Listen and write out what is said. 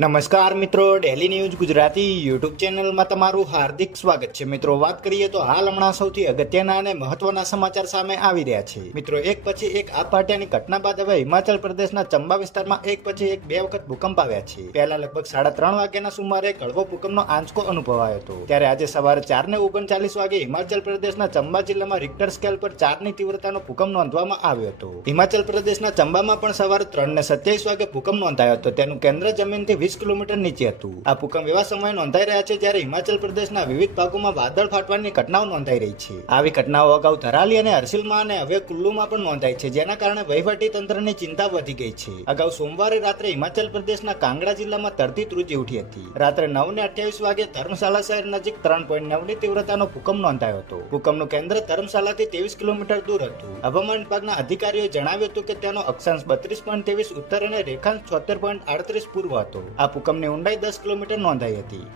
નમસ્કાર મિત્રો, daily news Gujarati YouTube ચેનલમાં તમારું હાર્દિક સ્વાગત છે. મિત્રો, વાત કરીએ તો હાલ હમણાં સૌથી અગત્યના અને મહત્વના સમાચાર સામે આવી રહ્યા છે. મિત્રો, એક પછી એક આ પાટિયાની ઘટના બાદ હવે હિમાચલ પ્રદેશના ચંબા વિસ્તારમાં એક પછી એક બે વખત ભૂકંપ આવ્યા છે. પહેલા લગભગ 3:30 વાગ્યાના સુમારે હળવો ભૂકંપનો આંચકો અનુભવાયો હતો. ત્યારે આજે સવારે 4:39 વાગે હિમાચલ પ્રદેશના ચંબા જિલ્લામાં રિક્ટર સ્કેલ પર 4ની તીવ્રતાનો ભૂકંપ નોંધવામાં આવ્યો હતો. હિમાચલ પ્રદેશના ચંબામાં પણ સવારે 3:27 વાગે ભૂકંપ નોંધાયો હતો. તેનું કેન્દ્ર જમીનથી 20 કિલોમીટર નીચે હતું. આ ભૂકંપ એવા સમયે નોંધાઈ રહ્યા છે જ્યારે હિમાચલ પ્રદેશના વિવિધ ભાગોમાં વાદળ ફાટવાની ઘટનાઓ નોંધાઈ રહી છે. આવી ઘટનાઓ અગાઉ ધરાલી અને હર્ષિલમાં અને હવે કુલ્લુમાં પણ નોંધાઈ છે, જેના કારણે વહીવટી તંત્રની ચિંતા વધી ગઈ છે. અગાઉ સોમવારે રાત્રે હિમાચલ પ્રદેશના કાંગડા જિલ્લામાં તરતી ધ્રુજી ઉઠી હતી. રાત્રે 9:28 વાગે ધર્મશાલા શહેર નજીક 3.9ની તીવ્રતાનો ભૂકંપ નોંધાયો હતો. ભૂકંપનું કેન્દ્ર ધર્મશાલાથી 23 કિલોમીટર દૂર હતું. હવામાન વિભાગના અધિકારીઓએ જણાવ્યું હતું કે તેનો અક્ષાંશ 32.23 ઉત્તર અને રેખાંશ 76.38 પૂર્વ હતો. આ ભૂકંપની ઊંડાઈ 10 કિલોમીટર નોંધાઈ હતી.